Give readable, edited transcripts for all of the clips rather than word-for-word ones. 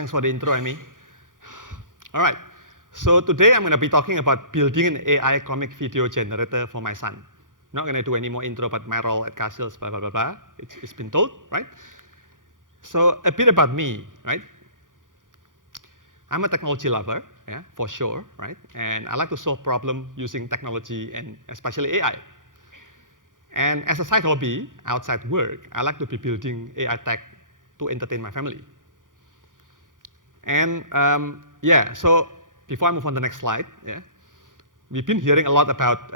Thanks for the intro, Amy. All right. So today I'm going to be talking about building an AI comic video generator for my son. Not going to do any more intro about my role at Castles, blah, blah, blah, blah. It's been told, right? So a bit about me, right? I'm a technology lover, yeah, for sure, right? And I like to solve problems using technology and especially AI. And as a side hobby, outside work, I like to be building AI tech to entertain my family. And yeah, so before I move on to the next slide, yeah, we've been hearing a lot about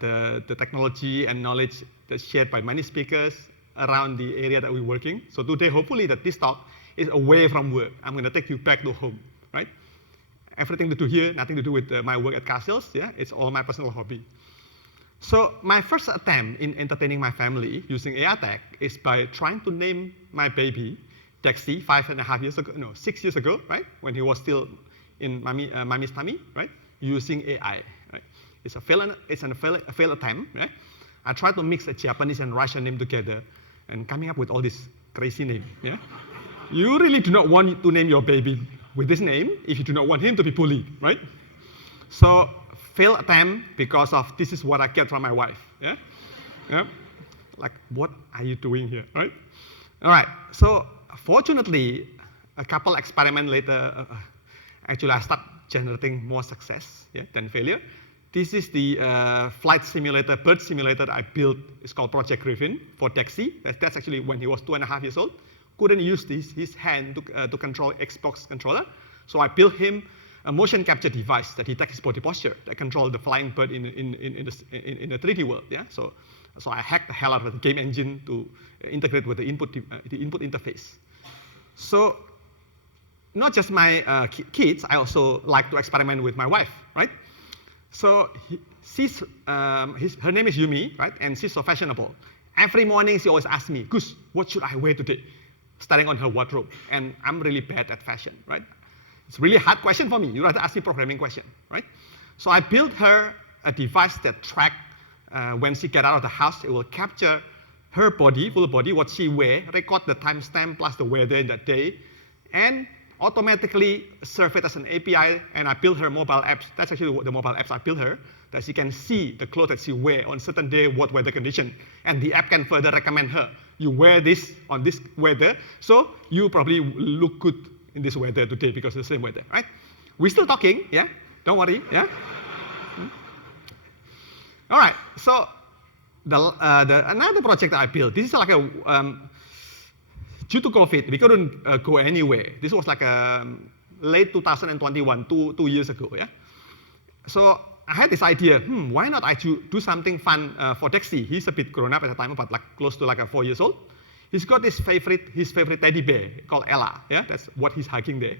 the technology and knowledge that's shared by many speakers around the area that we're working. So today, hopefully, that this talk is away from work. I'm going to take you back to home, right? Everything to do here, nothing to do with my work at Castles. Yeah, it's all my personal hobby. So my first attempt in entertaining my family using AI tech is by trying to name my baby Dexy 5.5 years ago, no, 6 years ago, right? When he was still in mommy's tummy, right? Using AI, right? It's a failed attempt, right? I tried to mix a Japanese and Russian name together and coming up with all this crazy name, yeah? You really do not want to name your baby with this name if you do not want him to be bullied, right? So failed attempt because of this is what I get from my wife, yeah? Yeah? Like, what are you doing here, right? All right, so fortunately, a couple experiments later, actually I start generating more success, yeah, than failure. This is the flight simulator, bird simulator I built. It's called Project Griffin for Dexy. That's actually when he was 2.5 years old. Couldn't use his hand to control Xbox controller. So I built him a motion capture device that detects his body posture that controls the flying bird in the 3D world. Yeah. So I hacked the hell out of the game engine to integrate with the input interface. So not just my kids, I also like to experiment with my wife, right? So her name is Yumi, right? And she's so fashionable. Every morning she always asks me, Gus, what should I wear today? Starting on her wardrobe. And I'm really bad at fashion, right? It's a really hard question for me. You have to ask me programming question, right? So I built her a device that tracks when she get out of the house, it will capture her body, full body, what she wear, record the timestamp plus the weather in that day, and automatically serve it as an API, and I built her mobile apps. That's actually what the mobile apps I built her, that she can see the clothes that she wear on certain day, what weather condition, and the app can further recommend her. You wear this on this weather, so you probably look good in this weather today because it's the same weather, right? We're still talking, yeah? Don't worry, yeah? All right, so another project that I built, this is like a, due to COVID, we couldn't go anywhere. This was like late 2021, two years ago, yeah? So I had this idea, why not I do something fun for Dexy? He's a bit grown up at the time, about like close to like 4 years old. He's got his favorite teddy bear called Ellee, yeah? That's what he's hugging there.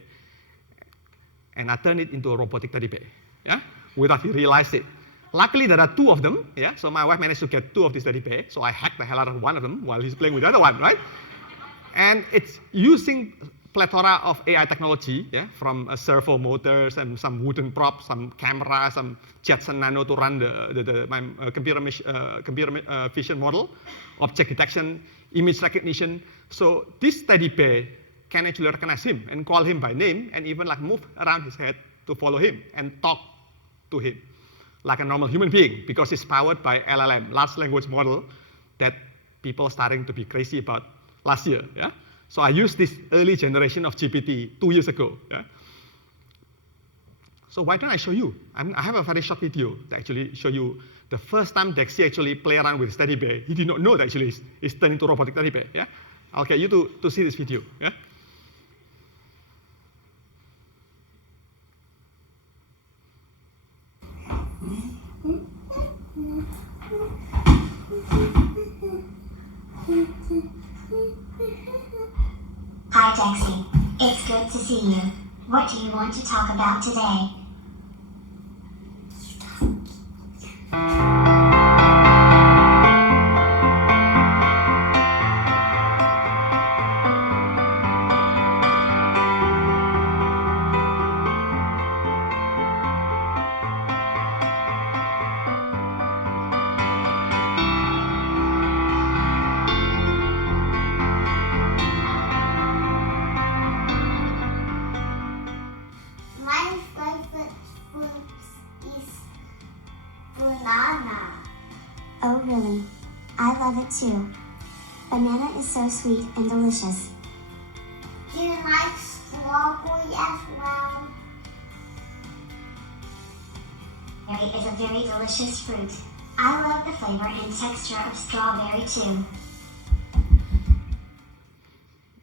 And I turned it into a robotic teddy bear, yeah? Without he realized it. Luckily, there are 2 of them, yeah? So my wife managed to get 2 of these teddy bears, so I hacked the hell out of one of them while he's playing with the other one, right? And it's using plethora of AI technology, yeah? From servo motors and some wooden props, some camera, some Jetson Nano to run my computer vision model, object detection, image recognition. So this teddy bear can actually recognize him and call him by name and even like move around his head to follow him and talk to him like a normal human being because it's powered by LLM, large language model, that people are starting to be crazy about last year, yeah? So I used this early generation of GPT 2 years ago, yeah? So why don't I show you? I have a very short video that actually show you the first time Dexy actually play around with his teddy bear. He did not know that actually it's turned into a robotic teddy bear, yeah? I'll get you to see this video, yeah? Hi, Dexy. It's good to see you. What do you want to talk about today? love it too. Banana is so sweet and delicious. Do you like strawberry as well? Strawberry is a very delicious fruit. I love the flavor and texture of strawberry too.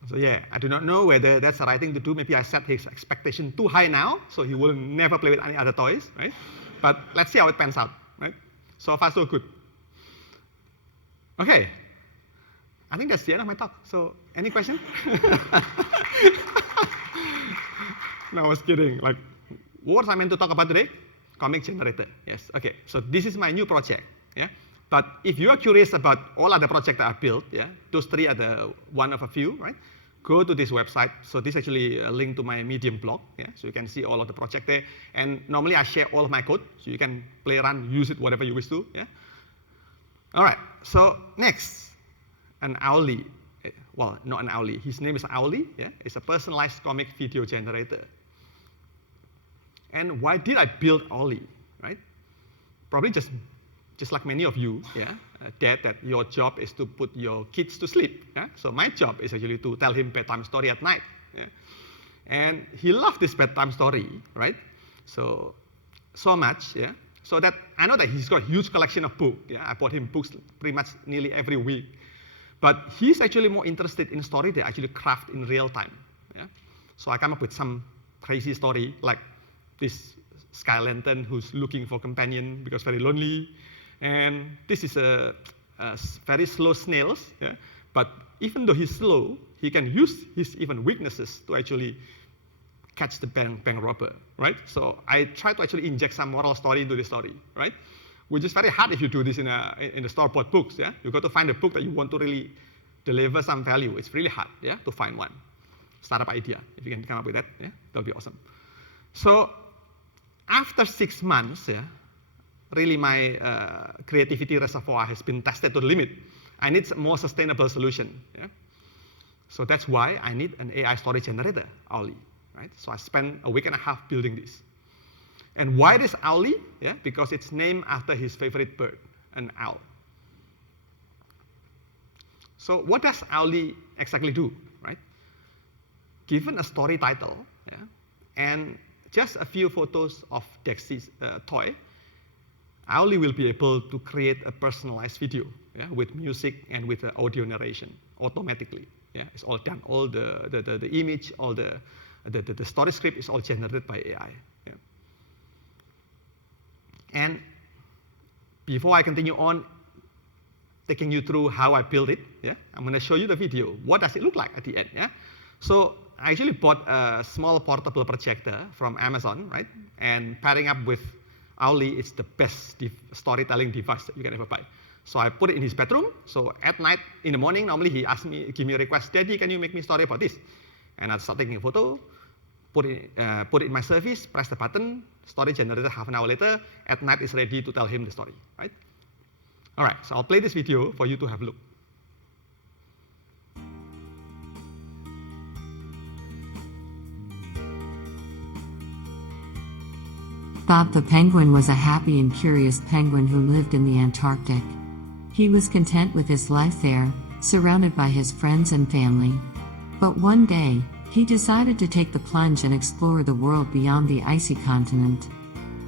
So yeah, I do not know whether that's the right thing to do. Maybe I set his expectation too high now, so he will never play with any other toys, right? But let's see how it pans out, right? So far, so good. Okay, I think that's the end of my talk. So any question? No, I was kidding. Like, what was I meant to talk about today? Comic generator, yes, okay. So this is my new project, yeah? But if you are curious about all other projects that I've built, yeah, those three are the one of a few, right? Go to this website. So this is actually a link to my Medium blog, yeah? So you can see all of the project there. And normally I share all of my code, so you can play around, use it, whatever you wish to, yeah? All right, so next, an Owly. Well, not an Owly, his name is Owly, yeah? It's a personalized comic video generator. And why did I build Owly, right? Probably just like many of you, yeah, that your job is to put your kids to sleep. Yeah? So my job is actually to tell him bedtime story at night. Yeah? And he loved this bedtime story, right? So much, yeah. So that I know that he's got a huge collection of books. Yeah? I bought him books pretty much nearly every week. But he's actually more interested in story that actually craft in real time. Yeah? So I come up with some crazy story like this sky lantern who's looking for companion because very lonely. And this is a very slow snails, yeah? But even though he's slow, he can use his even weaknesses to actually catch the bank robber, right? So I try to actually inject some moral story into the story, right? Which is very hard if you do this in the store-bought books, yeah? You got to find a book that you want to really deliver some value. It's really hard, yeah, to find one. Startup idea, if you can come up with that, yeah, that'll be awesome. So after 6 months, yeah, really my creativity reservoir has been tested to the limit. I need a more sustainable solution. Yeah? So that's why I need an AI story generator, Owly. Right? So I spent a week and a half building this. And why this Owly? Yeah? Because it's named after his favorite bird, an owl. So what does Owly exactly do? Right? Given a story title, yeah, and just a few photos of Dexy's toy, Owly will be able to create a personalized video, yeah, with music and with audio narration automatically. Yeah, it's all done. All the image, all the story script is all generated by AI. Yeah. And before I continue on taking you through how I built it, yeah, I'm going to show you the video. What does it look like at the end? Yeah. So I actually bought a small portable projector from Amazon, right? And pairing up with Owly, it's the best storytelling device that you can ever buy. So I put it in his bedroom. So at night, in the morning, normally he asks me, give me a request, Daddy, can you make me a story about this? And I start taking a photo, put it in my service, press the button, story generated half an hour later. At night, it's ready to tell him the story, right? All right, so I'll play this video for you to have a look. Bob the penguin was a happy and curious penguin who lived in the Antarctic. He was content with his life there, surrounded by his friends and family. But one day, he decided to take the plunge and explore the world beyond the icy continent.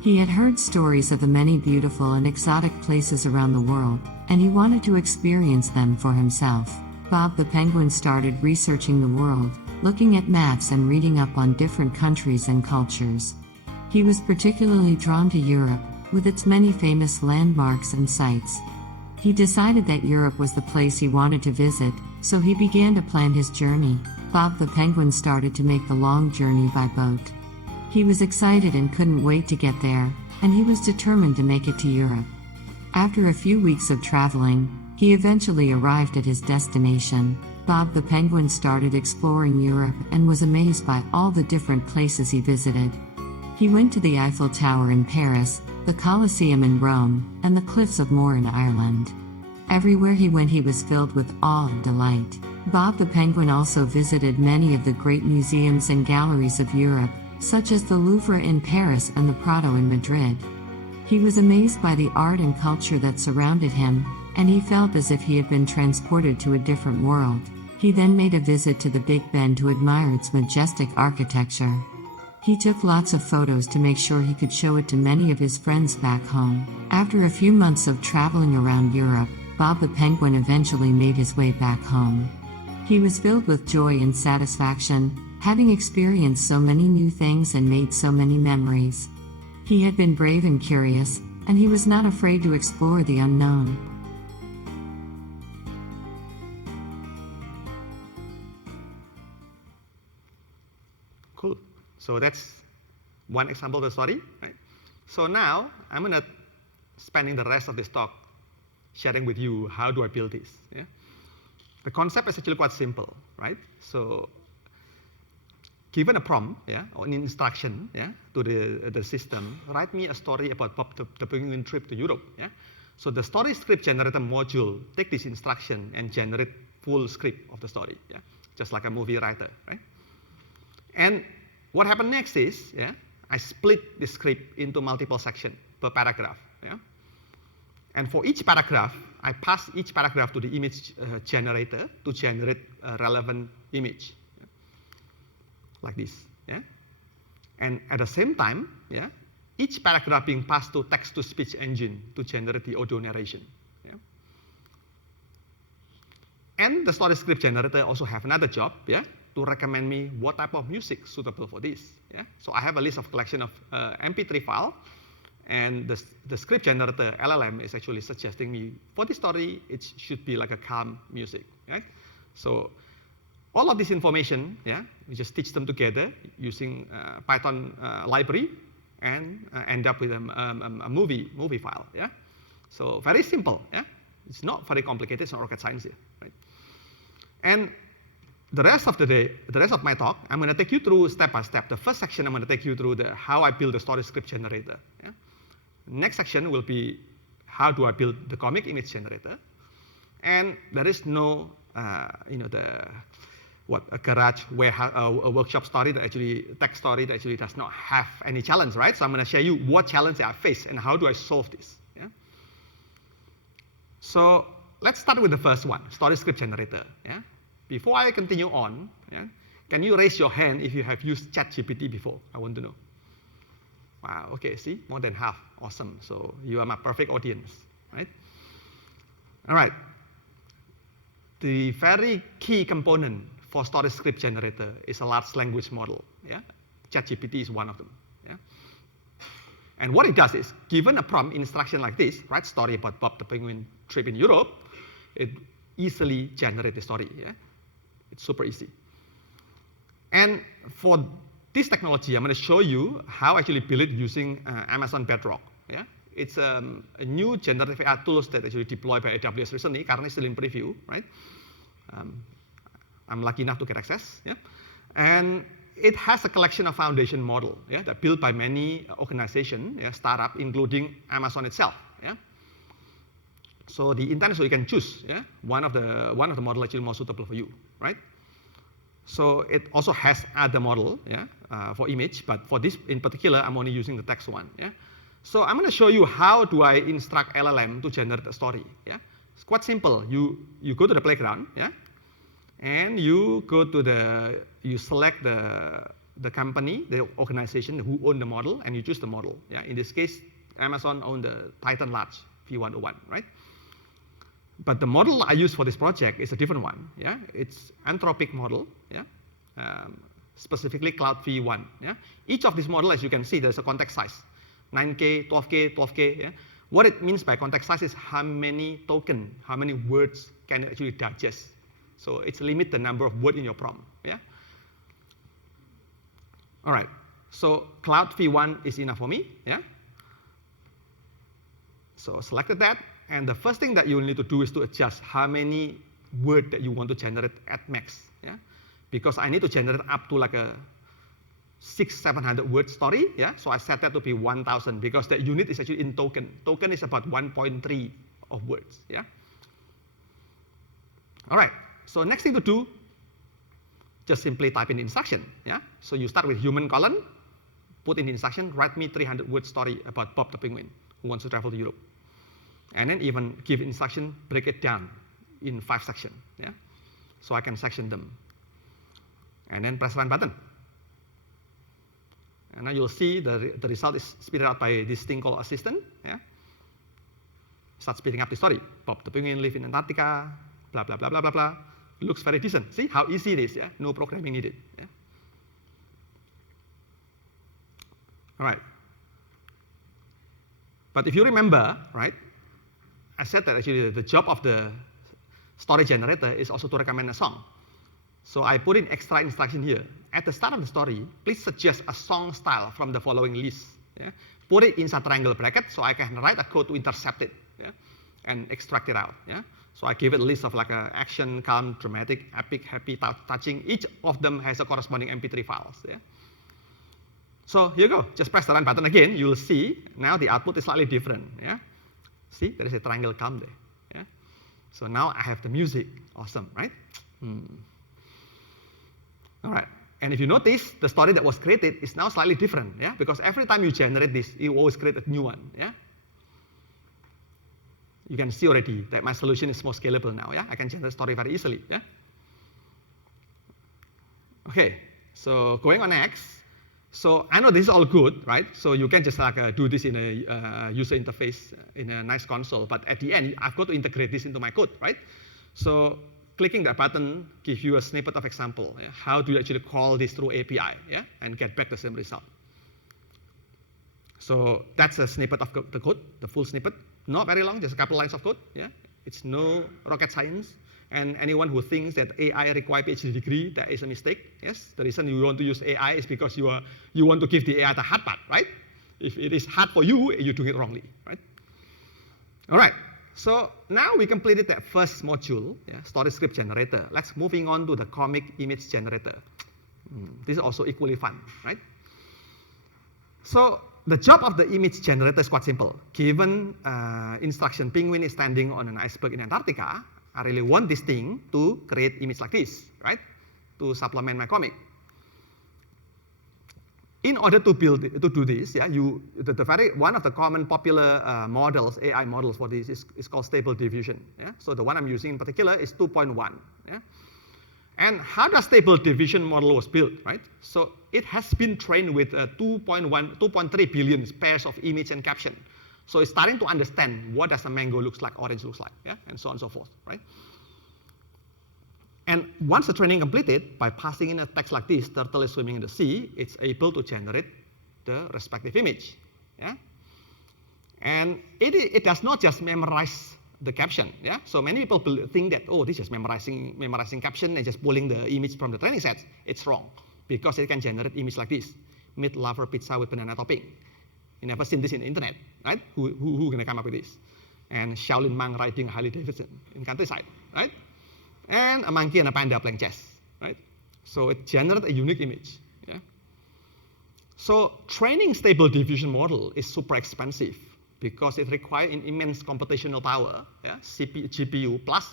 He had heard stories of the many beautiful and exotic places around the world, and he wanted to experience them for himself. Bob the penguin started researching the world, looking at maps and reading up on different countries and cultures. He was particularly drawn to Europe, with its many famous landmarks and sites. He decided that Europe was the place he wanted to visit, so he began to plan his journey. Bob the penguin started to make the long journey by boat. He was excited and couldn't wait to get there, and he was determined to make it to Europe. After a few weeks of traveling, he eventually arrived at his destination. Bob the penguin started exploring Europe and was amazed by all the different places he visited. He went to the Eiffel Tower in Paris, the Colosseum in Rome, and the Cliffs of Moher in Ireland. Everywhere he went he was filled with awe and delight. Bob the penguin also visited many of the great museums and galleries of Europe, such as the Louvre in Paris and the Prado in Madrid. He was amazed by the art and culture that surrounded him, and he felt as if he had been transported to a different world. He then made a visit to the Big Ben to admire its majestic architecture. He took lots of photos to make sure he could show it to many of his friends back home. After a few months of traveling around Europe, Bob the Penguin eventually made his way back home. He was filled with joy and satisfaction, having experienced so many new things and made so many memories. He had been brave and curious, and he was not afraid to explore the unknown. Cool. So that's one example of the story, right? So now I'm gonna spending the rest of this talk sharing with you how do I build this. Yeah? The concept is actually quite simple, right? So given a prompt, yeah, or an instruction, yeah, to the system, write me a story about Bob the Penguin trip to Europe. Yeah? So the story script generator module take this instruction and generate full script of the story, yeah, just like a movie writer, right? And what happened next is, yeah, I split the script into multiple sections per paragraph. Yeah? And for each paragraph, I pass each paragraph to the image generator to generate a relevant image, yeah? Like this. Yeah? And at the same time, yeah, each paragraph being passed to text-to-speech engine to generate the audio narration. Yeah? And the story script generator also have another job, yeah, to recommend me what type of music suitable for this. Yeah? So I have a list of collection of MP3 file, and the script generator LLM is actually suggesting me for this story it should be like a calm music. Right? So all of this information, yeah, we just stitch them together using Python library and end up with a movie file. Yeah? So very simple. Yeah? It's not very complicated. It's not rocket science here. Right? And the rest of the day, the rest of my talk, I'm going to take you through step by step. The first section, I'm going to take you through how I build the story script generator. Yeah? Next section will be how do I build the comic image generator. And there is no, a garage warehouse, a workshop story that actually, text story that actually does not have any challenge, right? So I'm going to share you what challenge I face and how do I solve this. Yeah? So let's start with the first one, story script generator. Yeah? Before I continue on, yeah, can you raise your hand if you have used ChatGPT before? I want to know. Wow, okay, see, more than half, awesome. So you are my perfect audience, right? All right. The very key component for story script generator is a large language model. Yeah? ChatGPT is one of them. Yeah? And what it does is, given a prompt instruction like this, write story about Bob the Penguin trip in Europe, it easily generates the story. Yeah? It's super easy. And for this technology, I'm going to show you how I actually build it using Amazon Bedrock. Yeah? It's a new generative AI tools that actually deployed by AWS recently, currently still in preview, right? I'm lucky enough to get access. Yeah? And it has a collection of foundation model, yeah, that built by many organizations, yeah, startup, including Amazon itself. Yeah? So the intent is so you can choose, yeah, one of the model actually more suitable for you, right? So it also has other model, yeah, for image, but for this in particular, I'm only using the text one. Yeah? So I'm going to show you how do I instruct LLM to generate a story. Yeah? It's quite simple. You go to the playground, yeah, and you go to you select the company, the organization who own the model, and you choose the model. Yeah? In this case, Amazon owned the Titan Large V101, right? But the model I use for this project is a different one. Yeah? It's Anthropic model, yeah? Specifically Cloud V1. Yeah? Each of these models, as you can see, there's a context size, 9K, 12K, 12K. Yeah? What it means by context size is how many tokens, how many words can it actually digest. So it's limit the number of words in your prompt. Yeah? All right, so Cloud V1 is enough for me. Yeah? So selected that. And the first thing that you will need to do is to adjust how many words that you want to generate at max. Yeah? Because I need to generate up to like a 600-700 word story. Yeah? So I set that to be 1,000 because the unit is actually in token. Token is about 1.3 of words. Yeah? All right, so next thing to do, just simply type in the instruction. Yeah? So you start with human colon, put in the instruction, write me 300 word story about Bob the Penguin who wants to travel to Europe. And then even give instruction, break it down in 5 sections, yeah? So I can section them. And then press run button. And now you'll see the result is spit out by this thing called assistant, yeah? Start speeding up the story. Bob the penguin live in Antarctica, blah, blah, blah, blah, blah, blah. Looks very decent. See how easy it is, yeah? No programming needed, yeah? All right. But if you remember, right, I said that actually the job of the story generator is also to recommend a song. So I put in extra instruction here. At the start of the story, please suggest a song style from the following list. Yeah? Put it inside triangle bracket so I can write a code to intercept it, yeah? And extract it out. Yeah? So I give it a list of like action, calm, dramatic, epic, happy, touching. Each of them has a corresponding MP3 files. Yeah? So here you go. Just press the run button again. You'll see now the output is slightly different. Yeah? See, there is a triangle calm there. Yeah? So now I have the music. Awesome, right? All right. And if you notice, the story that was created is now slightly different, yeah? Because every time you generate this, you always create a new one, yeah? You can see already that my solution is more scalable now, yeah? I can generate story very easily, yeah? Okay, so going on next. So I know this is all good, right? So you can just like do this in a user interface in a nice console, but at the end, I've got to integrate this into my code, right? So clicking that button gives you a snippet of example. Yeah? How do you actually call this through API, yeah? And get back the same result? So that's a snippet of the code, the full snippet. Not very long, just a couple lines of code. Yeah? It's no rocket science. And anyone who thinks that AI requires PhD degree, that is a mistake. Yes, the reason you want to use AI is because you want to give the AI the hard part, right? If it is hard for you, you're doing it wrongly, right? All right. So now we completed that first module, yeah, story script generator. Let's moving on to the comic image generator. This is also equally fun, right? So the job of the image generator is quite simple. Given instruction, penguin is standing on an iceberg in Antarctica, I really want this thing to create image like this, right? To supplement my comic. In order to do this, yeah, one of the common popular models, AI models for this is called Stable Diffusion. Yeah? So the one I'm using in particular is 2.1. Yeah? And how does Stable Diffusion model was built, right? So it has been trained with 2.3 billion pairs of image and caption. So it's starting to understand what does a mango looks like, orange looks like, yeah? And so on and so forth, right? And once the training completed, by passing in a text like this, turtle is swimming in the sea, it's able to generate the respective image. Yeah? And it does not just memorize the caption. Yeah? So many people think that, oh, this is memorizing caption and just pulling the image from the training sets. It's wrong, because it can generate image like this, meat lover pizza with banana topping. You never seen this in the internet, right? Who gonna come up with this? And Shaolin monk riding Harley Davidson in countryside, right? And a monkey and a panda playing chess, right? So it generates a unique image. Yeah? So training Stable Diffusion model is super expensive because it requires immense computational power, yeah? GPU plus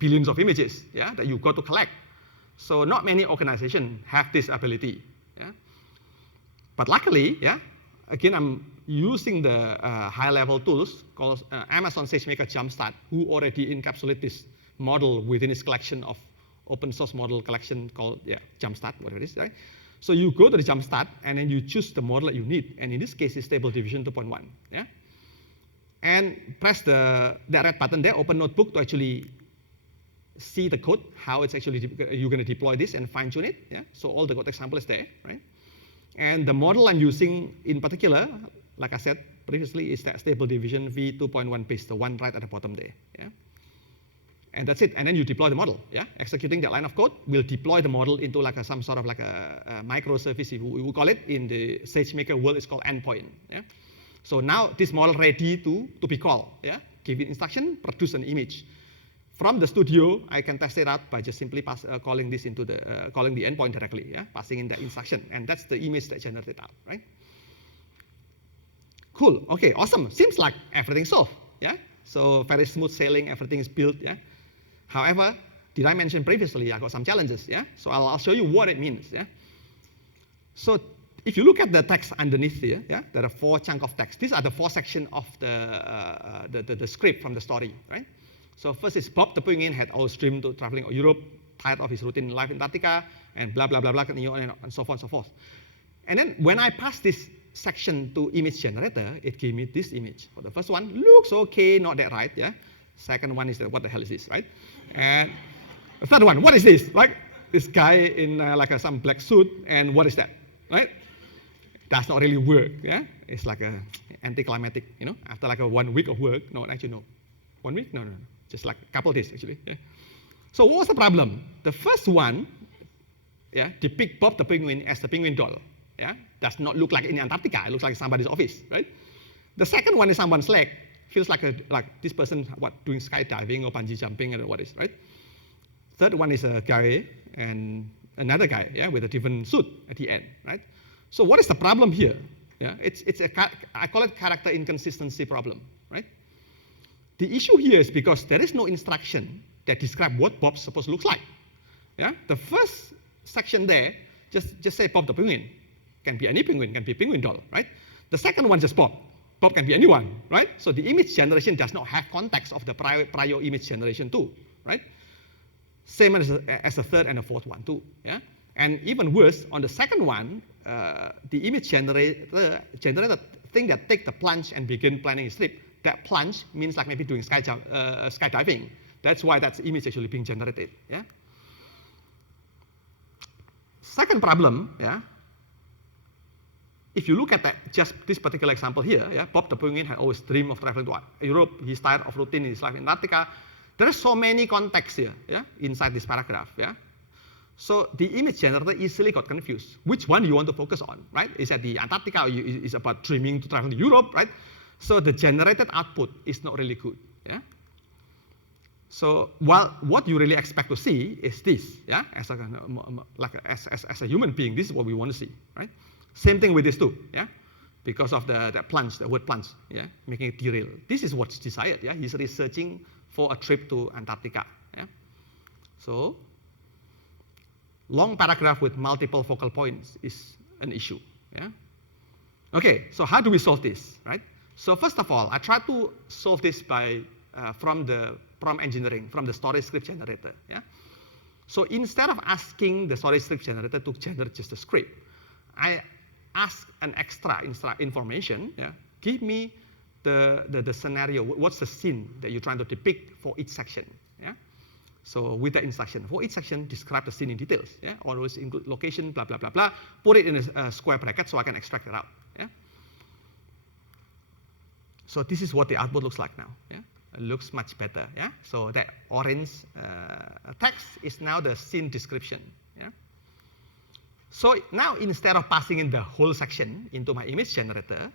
billions of images, yeah? That you got to collect. So not many organizations have this ability. Yeah? But luckily, yeah, again, I'm using the high-level tools called Amazon SageMaker Jumpstart, who already encapsulate this model within its collection of open source model collection called Jumpstart, whatever it is, right? So you go to the Jumpstart and then you choose the model that you need. And in this case, it's Stable Diffusion 2.1. Yeah? And press that red button there, open notebook to actually see the code, how it's actually you're going to deploy this and fine tune it. Yeah? So all the code example is there, right? And the model I'm using in particular, like I said previously, is that Stable Diffusion v2.1 base, the one right at the bottom there. Yeah? And that's it. And then you deploy the model. Yeah, executing that line of code will deploy the model into like some sort of like a microservice. We will call it in the SageMaker world. It's called endpoint. Yeah. So now this model ready to be called. Yeah. Give it instruction, produce an image. From the studio, I can test it out by just simply calling this into the calling the endpoint directly. Yeah. Passing in that instruction, and that's the image that generated out. Right. Cool. Okay. Awesome. Seems like everything's solved. Yeah. So very smooth sailing. Everything is built. Yeah. However, did I mention previously I got some challenges, yeah? So I'll show you what it means, yeah? So if you look at the text underneath here, yeah, there are 4 chunks of text. These are the 4 sections of the script from the story, right? So first is Bob the penguin had always dreamed of traveling to Europe, tired of his routine life in Antarctica, and blah, blah, blah, blah, and so on and so forth. And then when I pass this section to image generator, it gave me this image. For the first one, looks okay, not that right, yeah? Second one is that, what the hell is this, right? And the third one, what is this? Like this guy in some black suit, and what is that, right? Does not really work, yeah? It's like a anticlimactic, after like a 1 week of work. No, actually no. 1 week? No. Just like a couple of days, actually. Yeah. So what was the problem? The first one, yeah, depict Bob the penguin as the penguin doll. Yeah, does not look like in Antarctica. It looks like somebody's office, right? The second one is someone's leg. Feels like this person doing skydiving or bungee jumping and what is, right? Third one is a guy and another guy, yeah, with a different suit at the end, right? So what is the problem here? Yeah, I call it character inconsistency problem, right? The issue here is because there is no instruction that describe what Bob's supposed to look like. Yeah, the first section there just say Bob the penguin. Can be any penguin, can be penguin doll, right? The second one just Bob. Bob can be anyone, right? So the image generation does not have context of the prior image generation too, right? Same as the third and the fourth one too, yeah? And even worse, on the second one, the image generator thing that take the plunge and begin planning a strip. That plunge means like maybe doing skydiving. That's why that image actually being generated, yeah? Second problem, yeah? If you look at just this particular example here, yeah, Bob the penguin had always dreamed of traveling to Europe. He's tired of routine in his life in Antarctica. There are so many contexts here, yeah, inside this paragraph, yeah. So the image generator easily got confused. Which one you want to focus on, right? Is that the Antarctica or is about dreaming to travel to Europe, right? So the generated output is not really good, yeah. So what you really expect to see is this, yeah, as a human being, this is what we want to see, right? Same thing with this too, yeah? Because of the plunge, the word plunge, yeah? Making it derail. This is what's desired, yeah? He's researching for a trip to Antarctica, yeah? So, long paragraph with multiple focal points is an issue, yeah? Okay, so how do we solve this, right? So first of all, I try to solve this by, from the prompt engineering, from the story script generator, yeah? So instead of asking the story script generator to generate just a script, I ask an extra information, yeah? Give me the scenario, what's the scene that you're trying to depict for each section, yeah? So with the instruction, for each section, describe the scene in details, yeah? Always include location, blah, blah, blah, blah. Put it in a square bracket so I can extract it out, yeah? So this is what the output looks like now, yeah? It looks much better, yeah? So that orange text is now the scene description, yeah? So now instead of passing in the whole section into my image generator,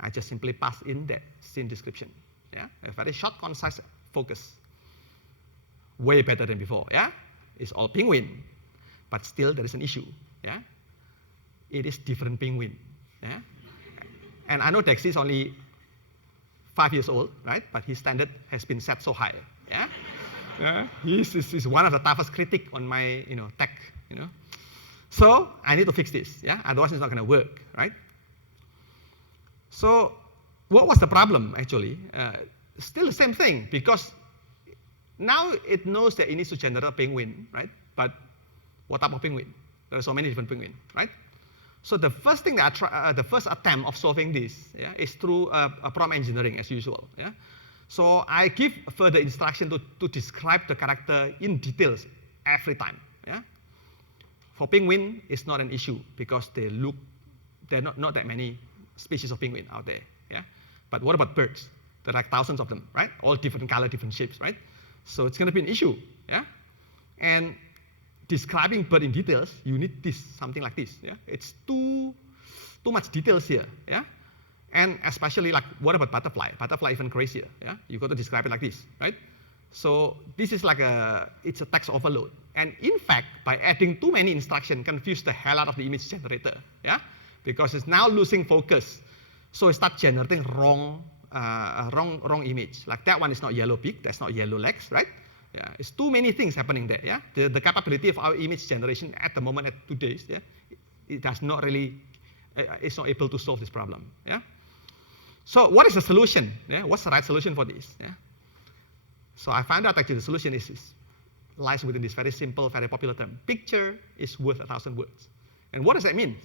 I just simply pass in the scene description, yeah? A very short, concise, focus. Way better than before, yeah? It's all penguin, but still there is an issue, yeah? It is different penguin, yeah? And I know Dexy is only 5 years old, right? But his standard has been set so high, yeah? He's one of the toughest critic on my, tech, So I need to fix this, yeah? Otherwise it's not gonna work, right? So what was the problem actually? Still the same thing, because now it knows that it needs to generate a penguin, right? But what type of penguin? There are so many different penguins, right? So the first thing that the first attempt of solving this, yeah, is through a prompt engineering as usual, yeah? So I give further instruction to describe the character in details every time, yeah? For penguin, it's not an issue because there are not that many species of penguin out there, yeah? But what about birds? There are like thousands of them, right? All different color, different shapes, right? So it's gonna be an issue, yeah? And describing bird in details, you need something like this, yeah? It's too much details here, yeah? And especially like, what about butterfly? Butterfly even crazier, yeah? You got to describe it like this, right? So this is like it's a text overload. And in fact, by adding too many instructions, confuse the hell out of the image generator, yeah? Because it's now losing focus. So it starts generating wrong image. Like that one is not yellow pig, that's not yellow legs, right? Yeah, it's too many things happening there, yeah? The capability of our image generation at the moment, at 2 days, yeah? It does not really is not able to solve this problem. Yeah. So what is the solution? Yeah? What's the right solution for this? Yeah? So I found out actually the solution lies within this very simple, very popular term. Picture is worth 1,000 words. And what does that mean?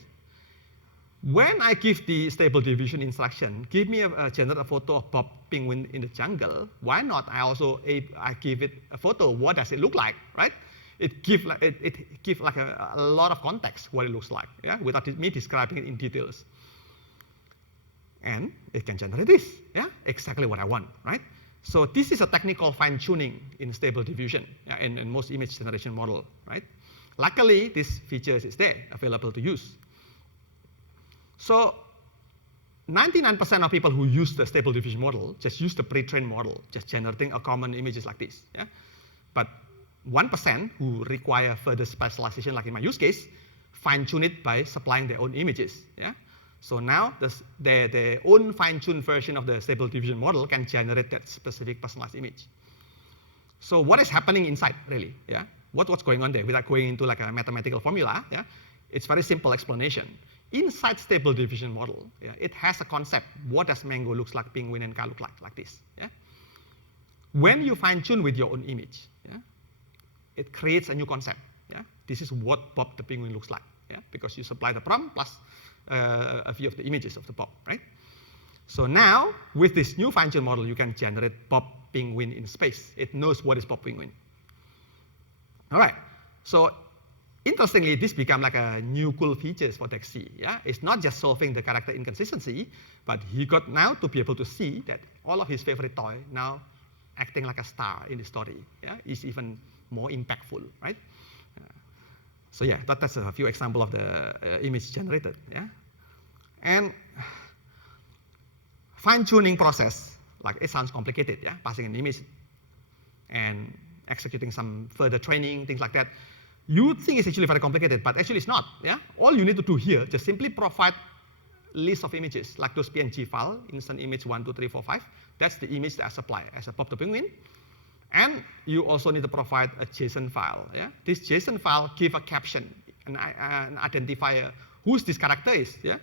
When I give the Stable Diffusion instruction, give me generate a photo of Bob penguin in the jungle, why not I give it a photo, what does it look like, right? It gives like a lot of context what it looks like, yeah, without me describing it in details. And it can generate this, yeah, exactly what I want, right? So this is a technical fine-tuning in Stable Diffusion, yeah, in most image generation model, right? Luckily, this feature is there, available to use. So 99% of people who use the Stable Diffusion model just use the pre-trained model, just generating a common images like this, yeah? But 1% who require further specialization, like in my use case, fine-tune it by supplying their own images, yeah? So now their own fine-tuned version of the Stable Diffusion model can generate that specific personalized image. So what is happening inside, really? Yeah, what's going on there? Without going into like a mathematical formula, yeah, it's very simple explanation. Inside Stable Diffusion model, yeah, it has a concept. What does mango looks like, penguin and cow look like this? Yeah. When you fine-tune with your own image, yeah, it creates a new concept. Yeah, this is what Bob the penguin looks like. Yeah, because you supply the prompt plus a few of the images of the Bob, right? So now, with this new fine-tuned model, you can generate Bob penguin in space. It knows what is Bob penguin. All right, so interestingly, this become like a new cool features for DeXC, yeah? It's not just solving the character inconsistency, but he got now to be able to see that all of his favorite toy now acting like a star in the story, yeah? Is even more impactful, right? So yeah, that's a few examples of the image generated, yeah? And fine-tuning process, like it sounds complicated, yeah? Passing an image and executing some further training, things like that. You think it's actually very complicated, but actually it's not, yeah? All you need to do here, just simply provide list of images, like those PNG file, instant image 1, 2, 3, 4, 5. That's the image that I supply as a Bob the penguin. And you also need to provide a JSON file. Yeah? This JSON file give a caption, an identifier, who's this character is, yeah?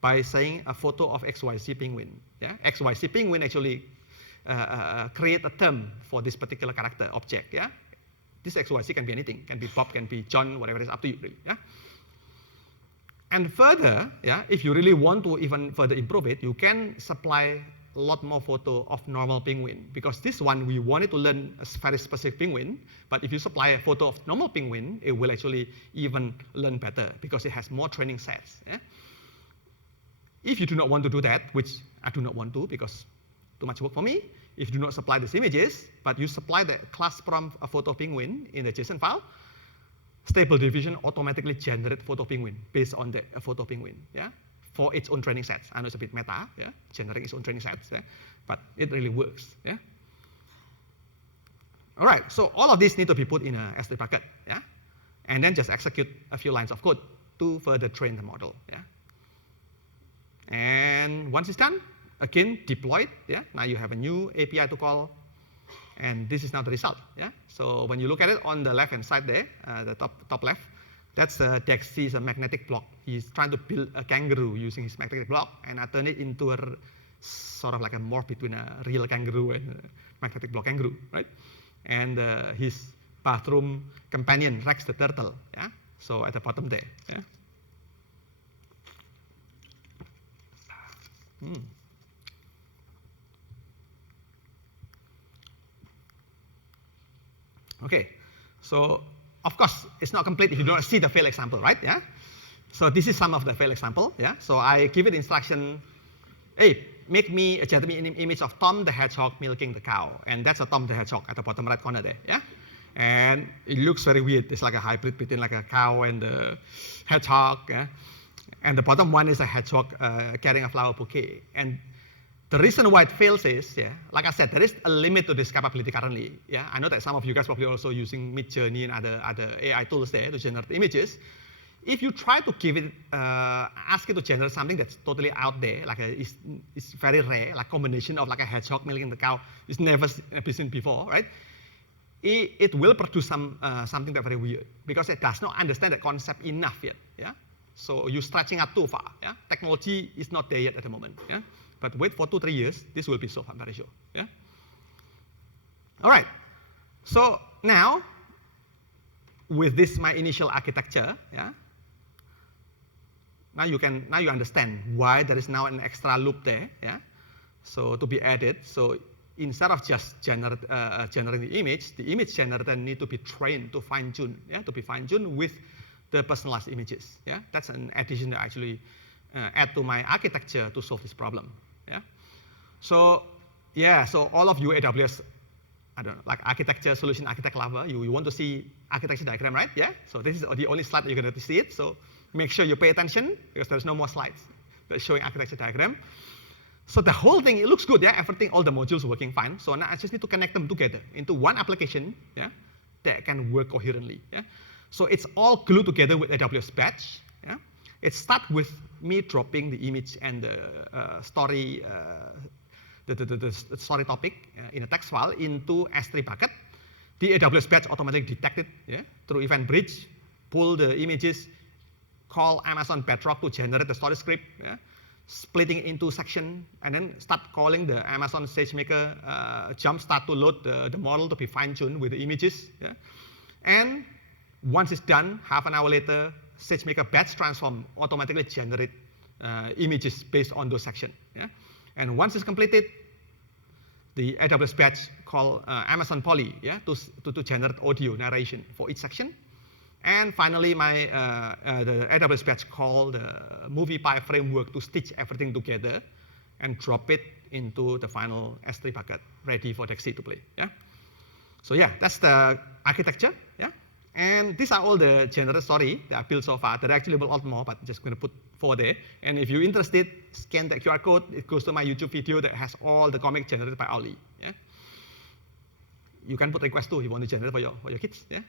By saying a photo of XYZ penguin. Yeah? XYZ penguin actually create a term for this particular character object. Yeah? This XYZ can be anything, can be Bob, can be John, whatever it is, up to you, really. Yeah? And further, yeah, if you really want to even further improve it, you can supply a lot more photo of normal penguin, because this one we wanted to learn a very specific penguin, but if you supply a photo of normal penguin, it will actually even learn better because it has more training sets. Yeah? If you do not want to do that, which I do not want to because too much work for me, if you do not supply these images, but you supply the class prompt a photo penguin in the JSON file, Stable Diffusion automatically generate photo penguin based on the photo penguin. Yeah? For its own training sets. I know it's a bit meta, yeah, generating its own training sets, yeah, but it really works. Yeah. All right, so all of these need to be put in a S3 bucket, yeah, and then just execute a few lines of code to further train the model, yeah. And once it's done, again deploy it, yeah. Now you have a new API to call, and this is now the result, yeah. So when you look at it on the left-hand side there, the top left. That's DeXC's magnetic block. He's trying to build a kangaroo using his magnetic block, and I turn it into a sort of like a morph between a real kangaroo and a magnetic block kangaroo, right? And his bathroom companion, Rex the turtle, yeah? So at the bottom there, yeah? Okay, so of course, it's not complete if you don't see the fail example, right? Yeah. So this is some of the fail example. Yeah. So I give it instruction, hey, generate me an image of Tom the hedgehog milking the cow, and that's a Tom the hedgehog at the bottom right corner there. Yeah. And it looks very weird. It's like a hybrid between like a cow and a hedgehog. Yeah? And the bottom one is a hedgehog carrying a flower bouquet. And the reason why it fails is, yeah, like I said, there is a limit to this capability currently. Yeah, I know that some of you guys probably also using Midjourney and other AI tools there to generate images. If you try to give it, ask it to generate something that's totally out there, like it's very rare, like combination of like a hedgehog milking the cow, it's never been seen before, right? It will produce something that's very weird because it does not understand the concept enough yet. Yeah. So you're stretching out too far. Yeah? Technology is not there yet at the moment. Yeah? But wait for 2-3 years, this will be solved, I'm very sure. Yeah? All right. So now, with this my initial architecture, yeah, now you understand why there is now an extra loop there. Yeah? So to be added. So instead of just generating the image generator need to be trained to fine-tune, yeah, to be fine-tuned with the personalized images. Yeah? That's an addition that I actually add to my architecture to solve this problem. Yeah? So yeah, so all of you AWS, I don't know, like architecture, solution architect lover, you want to see architecture diagram, right? Yeah? So this is the only slide you're going to see it. So make sure you pay attention because there's no more slides that's showing architecture diagram. So the whole thing, it looks good, yeah? Everything, all the modules working fine. So now I just need to connect them together into one application, yeah, that can work coherently. Yeah? So it's all glued together with AWS Batch. Yeah? It starts with me dropping the image and the story, the story topic in a text file into S3 bucket. The AWS Batch automatically detects it, yeah, through event bridge, pull the images, call Amazon Bedrock to generate the story script, yeah, splitting it into section, and then start calling the Amazon SageMaker jumpstart to load the model to be fine-tuned with the images. Yeah? And once it's done, half an hour later, SageMaker batch transform automatically generate images based on those sections. Yeah? And once it's completed, the AWS batch call Amazon Poly, yeah, to generate audio narration for each section. And finally, the AWS batch call the MoviePy framework to stitch everything together and drop it into the final S3 bucket, ready for Dexy to play. Yeah. So yeah, that's the architecture. Yeah. And these are all the general story that I built so far. There are actually a lot more, but I'm just going to put 4 there. And if you're interested, scan the QR code. It goes to my YouTube video that has all the comics generated by Owly. Yeah. You can put requests too if you want to generate for your kids. Yeah.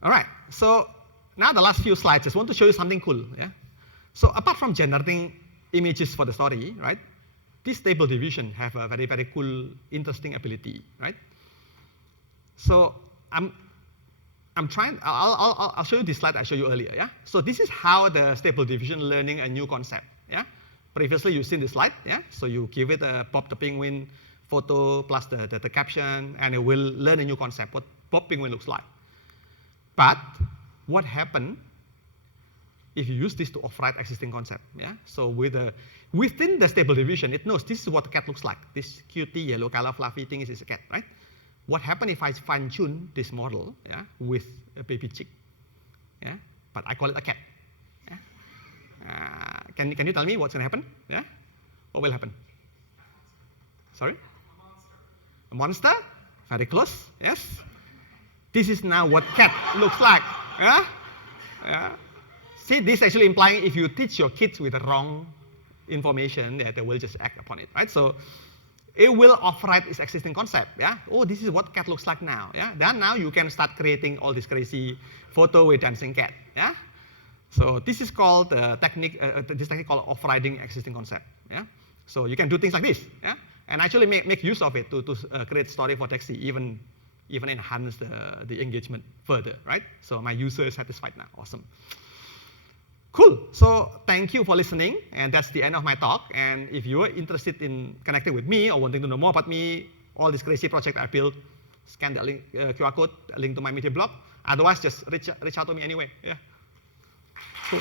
All right, so now the last few slides, just want to show you something cool. Yeah? So apart from generating images for the story, right, this Stable Diffusion have a very, very cool, interesting ability, right? So I'll show you this slide I showed you earlier. Yeah? So this is how the Stable Diffusion learning a new concept. Yeah? Previously you've seen this slide. Yeah? So you give it a Bob the Penguin photo plus the caption, and it will learn a new concept, what Bob Penguin looks like. But what happened if you use this to override existing concept? Yeah? So within the Stable Diffusion, it knows this is what the cat looks like. This cutie, yellow color, fluffy thing is a cat, right? What happened if I fine-tune this model, yeah, with a baby chick? Yeah? But I call it a cat. Yeah? Can you tell me what's going to happen? Yeah? What will happen? Sorry? A monster? Very close, yes. This is now what cat looks like. Yeah? Yeah. See, this actually implying if you teach your kids with the wrong information, yeah, they will just act upon it, right? So it will override its existing concept. Yeah? Oh, this is what cat looks like now. Yeah? Then now you can start creating all this crazy photo with dancing cat. Yeah? So this is called technique called overriding existing concept. Yeah? So you can do things like this. Yeah? And actually make use of it to create story for Dexy, even enhance the engagement further, right? So my user is satisfied now. Awesome. Cool. So thank you for listening, and that's the end of my talk. And if you're interested in connecting with me or wanting to know more about me, all this crazy project I built, scan the link, QR code, link to my media blog. Otherwise, just reach out to me anyway. Yeah. Cool.